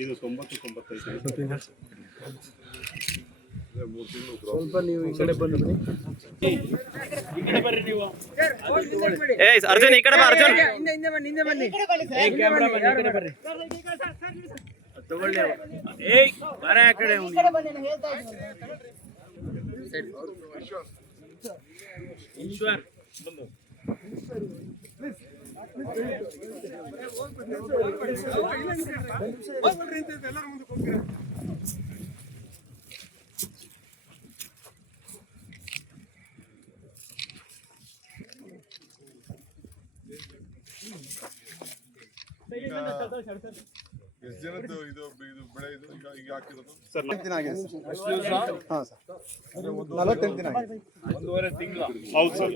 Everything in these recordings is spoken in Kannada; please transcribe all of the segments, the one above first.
ಇದು 90-95 ಸ್ವಲ್ಪ ನೀವು ಈ ಕಡೆ ಬರ್ರಿ ನೀವು. ಅರ್ಜುನ್ ಈ ಕಡೆ ಬಾ, ಅರ್ಜುನ್ ಹಿಂದೆ ಬನ್ನಿ ಕ್ಯಾಮ್ರಾಮನ್ ಈ ಕಡೆ ಬರ್ರಿ ತಗೊಳ್ಳಿ. ಬರ ಆ ಕಡೆ ಈಶ್ವರ್ ಬಂದು ಎಷ್ಟು ಜನದ್ದು ಇದು ಬೆಳೆ ಇದು ಈಗ ಹಾಕಿರೋದು ಸರ್ 40 ದಿನ ಆಗಿದೆ ಸರ್. ಹಾಂ ಸರ್ 48 ದಿನ ಆಗಿದೆ. 1.5 ತಿಂಗಳು. ಹೌದು ಸರ್.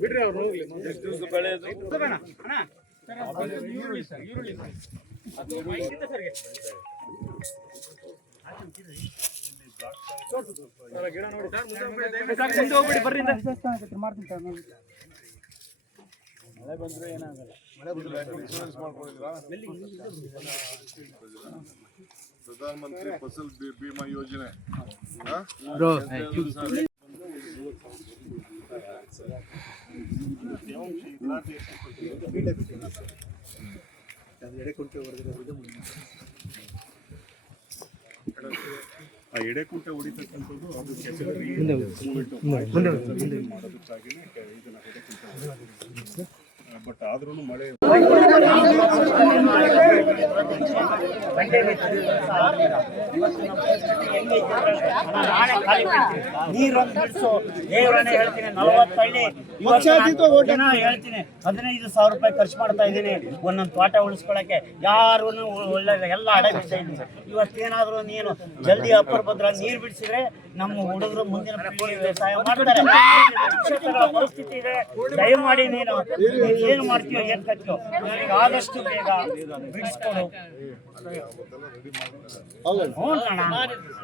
ಬಿಡ್ರಿ ಅವ್ರು ಹೋಗ್ಲಿ. ಎಷ್ಟು ದಿವಸ ಬೆಳೆಯೋದು ಅಣ್ಣ ಈರುಳ್ಳಿ ಗಿಡ ನೋಡಿ ಸರ್ ಮುಂದೆ ಹೋಗ್ಬಿಡಿ ಬರ್ರಿ ಮಾಡ್ತೀನಿ ಸರ್. ಮಳೆ ಬಂದ್ರೆ ಏನಾಗಲ್ಲ. ಇನ್ಶೂರೆನ್ಸ್ ಮಾಡ್ಕೊಂಡಿದ್ದೀರಾ? ಪ್ರಧಾನ ಮಂತ್ರಿ ಫಸಲ್ ಬಿಮಾ ಯೋಜನೆ ಆ ಎಡೆಕುಂಟೆ ಹೊಡಿತಕ್ಕಂಥದ್ದು ಅದು ಬಟ್ ಆದ್ರೂ ಮಳೆ ನೀರೊಂದು ಬಿಡಿಸು ದೇವರನ್ನೇ ಹೇಳ್ತೀನಿ 40 ಹಳ್ಳಿ ಹೇಳ್ತೀನಿ 15,000 ರೂಪಾಯಿ ಖರ್ಚು ಮಾಡ್ತಾ ಇದ್ದೀನಿ ಒಂದೊಂದು ತೋಟ ಉಳಿಸ್ಕೊಳಕ್ಕೆ. ಯಾರು ಒಳ್ಳೆ ಎಲ್ಲ ಅಡ ಬಿಡ್ತಾ ಇದ್ದೀನಿ. ಇವತ್ತೇನಾದ್ರೂ ನೀನು ಜಲ್ದಿ ಅಪ್ಪರ್ ಭದ್ರ ನೀರು ಬಿಡಿಸಿದ್ರೆ ನಮ್ಮ ಹುಡುಗರು ಮುಂದಿನ ಪೀಳಿಗೆ ವ್ಯವಸಾಯ ಮಾಡ್ತಾರೆ. ಪರಿಸ್ಥಿತಿ ಇದೆ. ದಯಮಾಡಿ ನೀನು ಏನು ಮಾಡ್ತೀಯೋ ಏನ್ ಕಚ್ಚೋ ನನಗೆ ಆದಷ್ಟು ಬೇಗ ಬಿಡಿಸ್ಕೊಡು. ಹ್ಞೂ ಅಣ್ಣ.